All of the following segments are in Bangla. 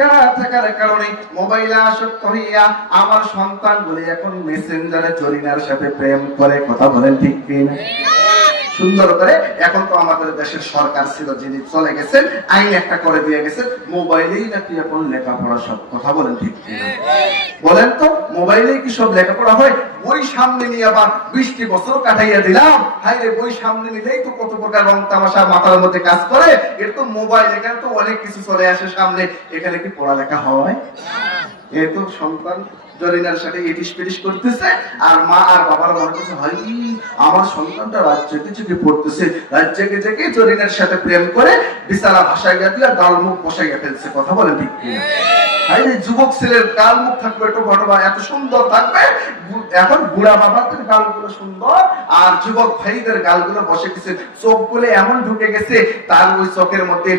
না থাকার কারণে মোবাইলে আসক্ত হইয়া আমার সন্তানগুলি এখন মেসেঞ্জারে জরিনার সাথে প্রেম করে কথা বলেন ঠিক কিনা? সুন্দর করে। এখন তো আমাদের দেশের সরকার ছিল যিনি চলে গেছেন, আইন একটা করে দিয়ে গেছে। মোবাইলেই নাকি এখন লেখাপড়া সব কথা বলেন ঠিক বলেন তো, মোবাইলেই কি সব লেখাপড়া হয়? বই সামনে নিয়ে আবার বৃষ্টি বছর কাটাইয়া দিলাম। হাই রে বই সামনে নিলেই তো কত প্রকার রং তামাশা মাথার মধ্যে কাজ করে। এর তো মোবাইল, এখানে তো অনেক কিছু চলে আসে সামনে। এখানে কি পড়ালেখা হয়? এ তো সন্তান জরিনার সাথে ইটিস পিটিস করতেছে, আর মা আর বাবার মনে করছে ভাই আমার সন্তানটা রাত জেগে জেগে পড়তেছে রাত জেগে জেগে জরিনার সাথে প্রেম করে বিছানা ভাসাইয়া দিয়া গাল মুখ বসাইয়া ফেলছে, কথা বলেন ঠিক কিনা যুবক ছেলের গাল মুখ থাকবে, একটু ঘটনা এত সুন্দর থাকবে। এখন বুড়া বাবাদের গালগুলো সুন্দর, আর যুবক ভাইদের গালগুলো বসে গেছে, চোখগুলো এমন ঢুকে গেছে, তার ওই চোখের মধ্যে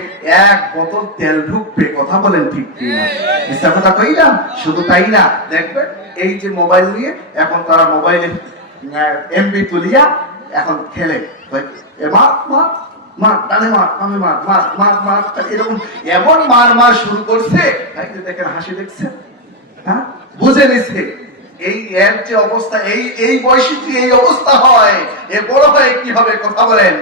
এক বোতল তেল ঢুকবে, কথা বলেন ঠিক কিনা কথা কইলাম, শুধু তাই না, দেখবেন, এই যে মোবাইল নিয়ে, এখন তারা মোবাইলে এমবি তুলিয়া এখন খেলে। এমন মার মার শুরু করছে হাসি দেখছে হ্যাঁ? বুঝে নিচ্ছে, এই এর যে অবস্থা, এই এই এই অবস্থা হয়? এ বড় কীভাবে কথা বলেন?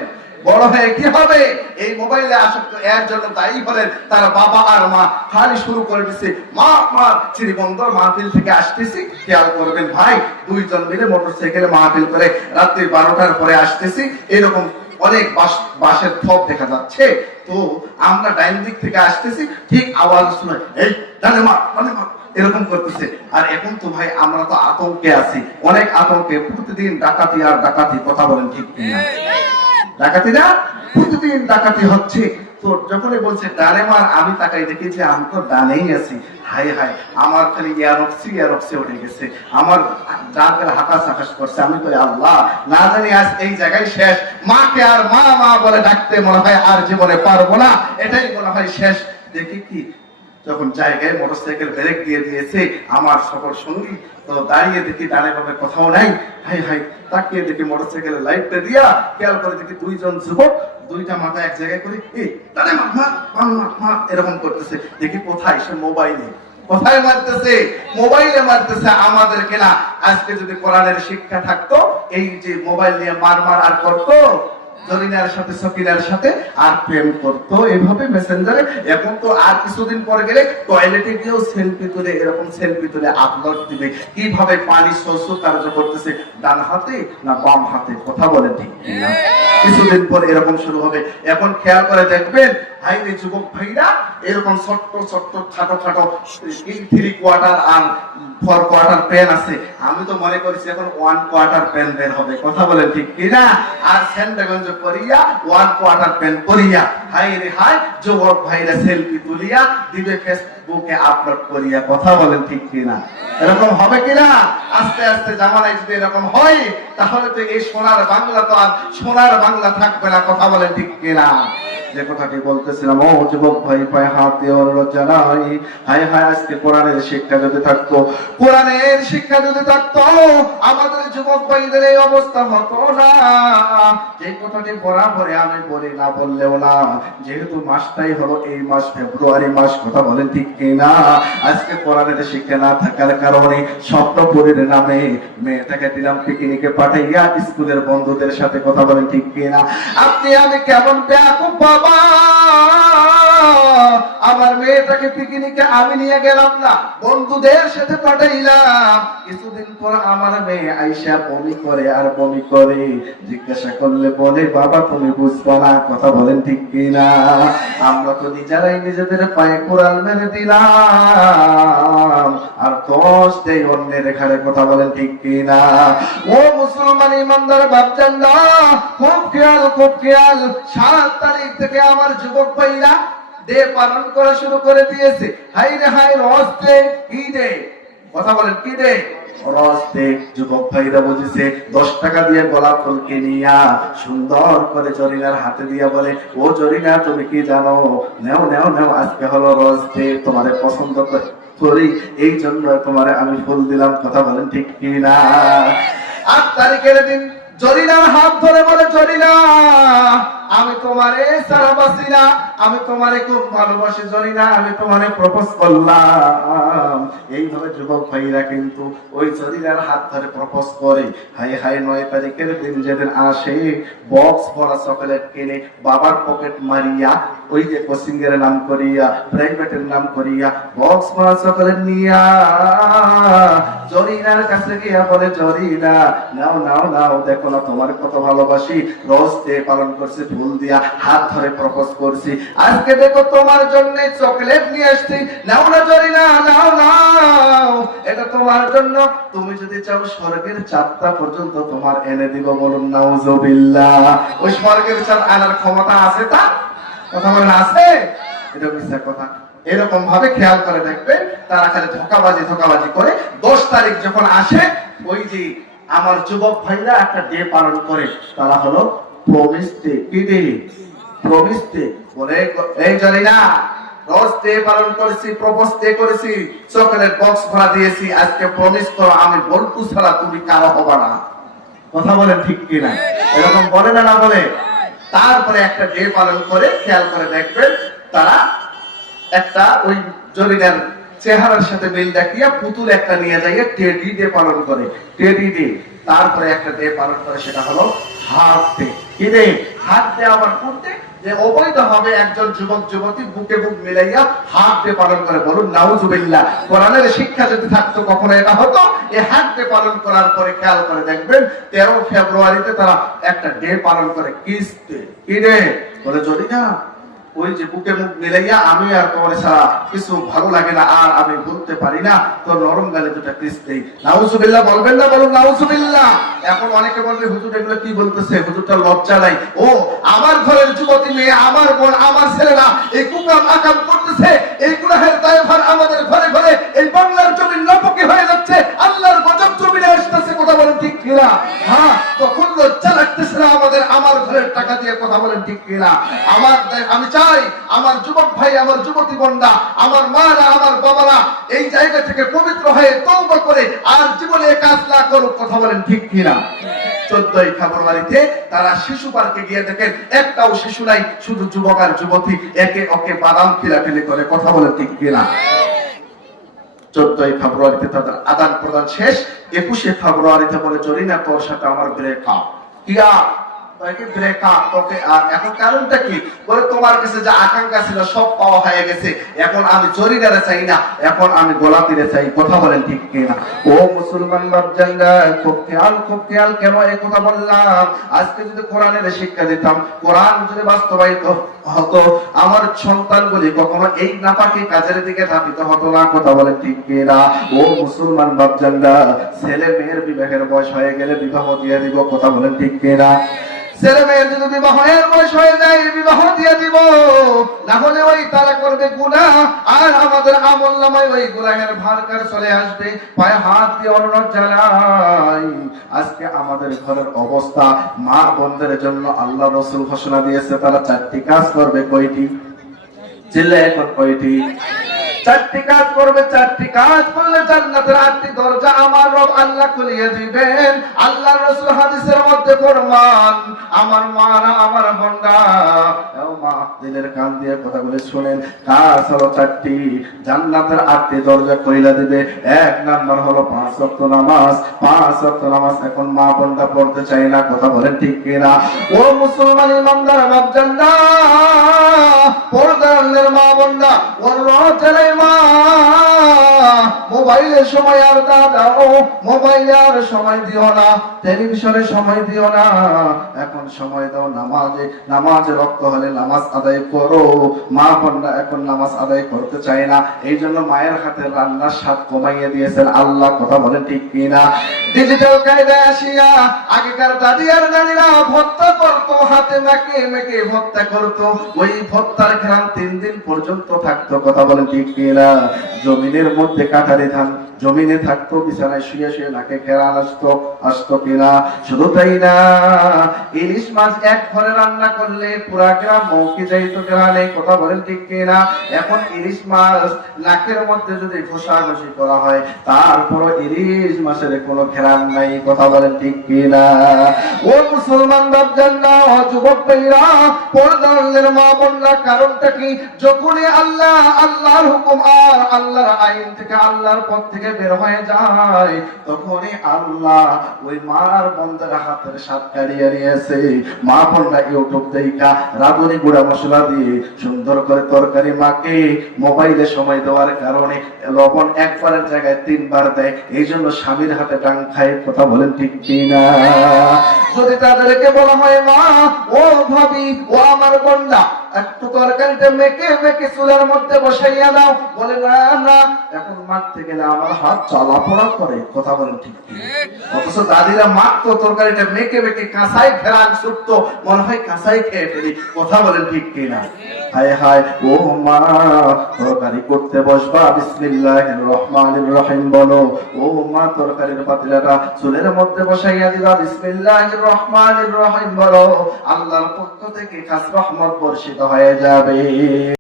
বড় হয়ে কি হবে? এই মোবাইলে আসক্ত এর জন্য দায়ী হলেন তার বাবা আর মা। খালি শুরু করে দিছে। মা মা শ্রীবন্দর মাহফিল থেকে আসতেছি। খেয়াল করবেন ভাই, দুইজন মিলে মোটরসাইকেলে মাহফিল করে রাত্রি বারোটার পরে আসতেছি। এরকম অনেক বাস, বাসের থপ দেখা যাচ্ছে। তো আমরা ডাইন দিক থেকে আসতেছি। ঠিক আওয়াজ শুনে, এই, ডানে মা ডানে মা। এরকম করতেছে। আর এখন তো ভাই, আমরা তো আতঙ্কে আছি। অনেক আতঙ্কে প্রতিদিন ডাকাতি আর ডাকাতি, কথা বলেন ঠিক কিনা ডাকাতি না প্রতিদিন ডাকাতি হচ্ছে। তো যখনই বলছে মার, আমি তাকাই আমি তো আছি। হাই হাই আমার খালি ইয়ারক্সি ইয়ারক্সি উঠে গেছে। আমার ডাকের করছে। আমি আল্লাহ, না জানি আজ এই জায়গায় শেষ। মাকে আর মা মা বলে ডাকতে মনে হয় আর জীবনে পারব না। এটাই মনে হয় শেষ। দেখি কি যখন জায়গায় মোটরসাইকেল ব্রেক দিয়ে দিয়েছে আমার সকল সঙ্গী তো দাঁড়িয়ে দেখি ডানে বামে কোথাও নাই। হাই হাই তাকিয়ে দেখি মোটরসাইকেলের লাইটটা দিয়া খেয়াল করে দেখি দুইজন যুবক দুইটা মাথা এক জায়গায় করে এই ডানে মা মা মা মা, মা এরকম করতেছে। দেখি কোথায় সে মোবাইলে কোথায় মারতেছে? মোবাইলে মারতেছে আমাদের কেনা আজকে যদি কোরআনের শিক্ষা থাকতো এই যে মোবাইল নিয়ে মার মার আর করতো জরিনার সাথে সকিনার সাথে আর প্রেম করতো এভাবে মেসেঞ্জারে। এখন তো আর কিছুদিন পরে গেলে টয়লেটে গিয়েও সেলফি তুলে, এরকম সেলফি তুলে আপলোড দিবে। কীভাবে পানি শস্য কার্য করতেছে? ডান হাতে না বাম হাতে? কথা বলে ঠিক? কিছুদিন পর এরকম শুরু হবে। এখন খেয়াল করে দেখবেন হাই রে যুবক ভাইরা এরকম ছোট্ট ছোট্ট, খাটো খাটো থ্রি কোয়ার্টার আর ফোর কোয়ার্টার পেন আছে। আমি তো মনে করছি এখন ওয়ান কোয়ার্টার পেন বের হবে। কথা বলেন ঠিক কিনা? আর স্যান্ডাগঞ্জ করিয়া ওয়ান কোয়ার্টার পেন করিয়া হাই রে হাই যুবক ভাইরা সেলফি তুলিয়া দিবে ফেসবুকে আপলোড করিয়া কথা বলেন ঠিক কিনা? এরকম হবে কিনা? আস্তে আস্তে জামানায় যদি এরকম হয়, তাহলে তো এই সোনার বাংলা তো আর সোনার বাংলা থাকবে না, কথা বলেন ঠিক কিনা? যে কথাটি বলতেছিলাম, ও যুবক ভাই, পায়ে হাত দিয়ে লজ্জা নাই। হায় হায়, আজকে কোরআনের শিক্ষা যদি থাকতো, কোরআনের শিক্ষা যদি থাকতো, আমাদের যুবক ভাইদের এই অবস্থা হতো না। যে কথাটি বরাবরে আমি বলি, না বললেও না। যেহেতু মাসটাই হলো এই মাস, ফেব্রুয়ারি মাস, কথা বলেন ঠিক কিনা? আজকে কোরআনের শিক্ষা না থাকার কারণে স্বপ্নপুরীর নামে মেয়েটাকে দিলাম পিকনিকে পাঠাইয়া, স্কুলের বন্ধুদের সাথে কথা বলেন ঠিক কিনা? আপনি আমি কেমন ব্যাকুব বাবা? বাবা। আমার মেয়েটাকে পিকনিকে আমি নিয়ে গেলাম না। বন্ধুদের সাথে পাঠাইলাম। কিছুদিন পর আমার মেয়ে আইসা বমি করে আর বমি করে। জিজ্ঞাসা করলে বলে, বাবা, তুমি বুঝব না, কথা বলেন ঠিক কিনা? আমরা তো নিজেরাই নিজেদের পায়ে কোরআন মেরে দিলাম। আর দশ দেই অন্যের ঘাড়ে কথা বলেন ঠিক কিনা? ও মুসলমান ইমানদার বাপজান না খুব খেয়াল খুব খেয়াল। সাত তারিখ থেকে আমার যুবক ভাইরা ডে পালন করা শুরু করে দিয়েছে। হাই রে, হাই, রস দে, কি দে? কথা বলেন, কি দে? দে, যুবক ভাইরা বুঝেছে দশ টাকা দিয়ে গোলাপ সুন্দর করে জরিনার হাতে দিয়া বলে, ও জরিনা, তুমি কি জানো? নেও নেও নেও, আজকে হলো রস দে, তোমারে পছন্দ করে করি এই জন্য তোমারে আমি ফুল দিলাম, কথা বলেন ঠিক কি না আট তারিখের দিন জরিনার হাত ধরে বলে, জরিনা আমি তোমারে সারা না, আমি তোমারে খুব ভালোবাসি, জানি না, আমি তোমারে প্রপোজ করলাম। এইভাবে যুবক ভাইরা কিন্তু ওই জরিনার হাত ধরে প্রপোজ করে হাই হাই নয় তারিখের দিন যেদিন আসে বক্স ভরা চকলেট কিনে বাবার পকেট মারিয়া, ওই যে কোচিং এর নাম করিয়া প্রাইভেটের নাম করিয়া বক্স ভরা চকলেট নিয়া। জরিনার কাছে গিয়া বলে, জরিনা, নাও নাও নাও, দেখো না, তোমার কত ভালোবাসি। রোজ ডে পালন করছি, ফুল দিয়া হাত ধরে প্রপোজ করছি। আজকে দেখো তোমার জন্য চকলেট নিয়ে আসছি। নাও না, জরিনা, নাও নাও, এটা তোমার জন্য। তুমি যদি চাও স্বর্গের চাঁদটা পর্যন্ত তোমার এনে দিব, বলুন, নাউজুবিল্লাহ। ওই স্বর্গের চাঁদ আনার ক্ষমতা আছে তা কথা বলেন, আছে? এটা মিথ্যা কথা। এরকম ভাবে খেয়াল করে দেখবেন, তারা খালি ধোকাবাজি ধোকাবাজি করে দশ তারিখ যখন আসে, ওই যে আমার যুবক ভাইরা একটা ডে পালন করে, তারা হলো প্রমিস ডে প্রমিস ডে বলে, এই জানি না রোজ ডে পালন করেছি, প্রপোজ ডে করেছি, চকলেট বক্স ভরা দিয়েছি, আজকে প্রমিস করো, আমি বল্টু ছাড়া তুমি কারও হবা না। কথা বলেন ঠিক কিনা? এরকম বলে না না বলে? তারপরে একটা ডে পালন করে, খেয়াল করে দেখবেন, তারা একটা ওই জরিনার চেহারার সাথে মিল দেখিয়া পুতুল একটা নিয়ে যাইয়া টেডি ডে পালন করে। টেডি ডে তারপরে একটা ডে পালন করে, সেটা হলো হাত ডে কি হাত ডে আবার করতে একজন যুবক, যুবতী বুকে বুক মিলাইয়া হাত ডে পালন করে। বলুন, নাউজুবিল্লাহ। কোরআনের শিক্ষা যদি থাকতো, কখনো এটা হতো? এই হাত ডে পালন করার পরে খেয়াল করে দেখবেন, তেরো ফেব্রুয়ারিতে তারা একটা ডে পালন করে কিস ডে কি ডে? বলে, যদি না ওই যে বুকে মুখ মিলাইয়া আমি আর তোমার ছাড়া কিছু ভালো লাগে না, আর আমি বলতে পারি না। তো নরম গালে দুটা কিস দেই। নাউজুবিল্লাহ, বলবেন না, বলুন নাউজুবিল্লাহ। এখন অনেকে বলবে, হুজুর, এগুলো কি বলতেছে? হুজুরটা লজ্জা নাই। ও, আমার ঘরের যুবতী মেয়ে, আমার বোন, আমার ছেলেরা এই কুকাম আকাম করতেছে। এই গুনাহের দায়ভার আমাদের ঘরে ঘরে, এই বাংলার জমি নপকে হয়ে যাচ্ছে, আল্লাহর গজব জমিনে আসতেছে, কথা বলেন ঠিক কিনা? হ্যাঁ তখন লজ্জা লাগতেছে না আমাদের, আমার ঘরের টাকা দিয়ে কথা বলেন ঠিক কিনা? আমার আমি চাই, আমার যুবক ভাই, আমার যুবতী বোনরা, আমার মারা আমার বাবারা এই জায়গা থেকে পবিত্র হয়ে তৌবা করে আর জীবনে কাজ না করুক, কথা বলেন ঠিক কিনা? চোদ্দই ফেব্রুয়ারিতে তারা শিশু পার্কে গিয়ে দেখেন, একটাও শিশু নাই, শুধু যুবক আর যুবতী, একে ওকে বাদাম খিলাখিলি করে, কথা বলে ঠিক কিনা? চোদ্দই ফেব্রুয়ারিতে তাদের আদান প্রদান শেষ। একুশে ফেব্রুয়ারিতে বলে, জরিনা তোর সাথে আমার ব্রেকআপ কিয়া বলে শিক্ষা দিতাম, কোরআন যদি বাস্তবায়িত হতো, আমার সন্তানগুলি কখনো এই নাপাকি কাজের দিকে ধাবিত হতো না। কথা বলেন ঠিক কিনা? ও মুসলমান বাপজানরা, ছেলে মেয়ের বিবাহের বয়স হয়ে গেলে বিবাহ দিয়ে দিব। কথা বলেন ঠিক কিনা? ছেলে মেয়ের যদি বয়স হয়ে যায়, বিবাহ দিয়ে দিব। না হলে ওই তারা করবে গুনাহ আর আমাদের আমল নামায় ওই ভারকার চলে আসবে। পায়ে হাত দিয়ে অনুরোধ জানাই, আজকে আমাদের ঘরের অবস্থা, মা বোনদের জন্য আল্লাহ রসুল ঘোষণা দিয়েছে, তারা চারটি কাজ করবে, কয়টি? চিল্লে এখন কয়টি? চারটি কাজ করবে, চারটি কাজ করলে জান্নাতের আটটি দরজা আমার রব আল্লাহ খুলিয়ে দিবেন। আল্লাহ রসুল হাদিসের মধ্যে ফরমান, আমার মারা, আমার বন্ডা মা, দিলের কান দিয়ে কথা বলে শুনেন। কাজ হলো চারটি, জান্নাতের আটটি দরজা দিবে। এক নাম্বার হলো পাঁচ ওয়াক্ত নামাজ। পাঁচ ওয়াক্ত নামাজ এখন মা বন্ডা পড়তে চাই না, কথা বলেন ঠিক কিনা? ও মুসলমান ইমানদার মা বন্ডা ওর রচনায় মা মোবাইলের সময় আর দাও মোবাইলে আর সময় দিও না, টেলিভিশনে সময় দিও না। এখন সময় দাও নামাজে নামাজে রক্ত হলে নামাজ আদায় করো। মা বোনরা এখন নামাজ আদায় করতে চায় না। এই জন্য মায়ের হাতে রান্নার স্বাদ কমাইয়ে দিয়েছেন। আল্লাহ কথা বলেন ঠিক কিনা? ডিজিটাল কায়দায় আসিয়া আগেকার দাদি আর নারীরা ভত্তা করতো, হাতে মেকে মেকে ভত্তা করতো। ওই ভত্তার ঘ্রাণ তিন দিন পর্যন্ত থাকতো, কথা বলে ঠিক কিনা? জমিনের মধ্যে কাটারি ধান জমিনে থাকতো, বিছানায় শুয়ে শুয়ে নাকে ঘেরান আসতো আসতো কিনা? শুধু তাই না, ইলিশ মাছ এক ঘরে রান্না করলে পুরা গ্রাম মৌকি যাইতো গ্রামে কথা বলেন ঠিক কিনা? এখন ইলিশ মাছ নাকের মধ্যে যদি ঘষাঘষি করা হয়, তারপরও ইলিশ মাছের কোনো ঘেরান নাই, কথা বলেন ঠিক কিনা? ও মুসলমান বাপজান না, ও যুবক ভাইরা পর্দালের মা বোনরা, কারণটা কি? যখনই আল্লাহ, আল্লাহর হুকুম আর আল্লাহর আইন থেকে, আল্লাহর পথ থেকে বের হয়ে যায়, তখনই আল্লাহ ওই মার বন্ধের হাতের সাত কাড়িয়ে নিয়েছে। মা বোনরা ইউটিউব দেখা রাঁধুনি গুঁড়া মশলা দিয়ে সুন্দর করে তরকারি মাকে মোবাইলে সময় দেওয়ার কারণে লবণ একবারের জায়গায় তিনবার দেয়। এই জন্য স্বামীর হাতে টাং খায়, কথা বলেন ঠিক কিনা? যদি তাদেরকে বলা হয়, মা, ও ভাবি, ও আমার বন্যা একটু তরকারিটা মেখে মেখে চুলার মধ্যে বসাইয়া দাও। বলে, না না, এখন মারতে গেলে আমার হাত চলাফড়া করে। কথা বলেন ঠিক অথচ দাদিরা মারতো তরকারিটা মেখে মেখে কাঁসাই ফেরান ছুটতো। মনে হয় কাঁসাই খেয়ে ফেলি। কথা বলেন ঠিক কিনা? হায় হায়, ও মা, তরকারি করতে বসবা, বিসমিল্লাহির রহমানির রহিম বলো। ও মা, তরকারির পাতিলাটা চুলের মধ্যে বসাইয়া দিবা, বিসমিল্লাহির রহমানির রহিম বলো। আল্লাহর পক্ষ থেকে খাস রহমত বর্ষিত হয়ে যাবে।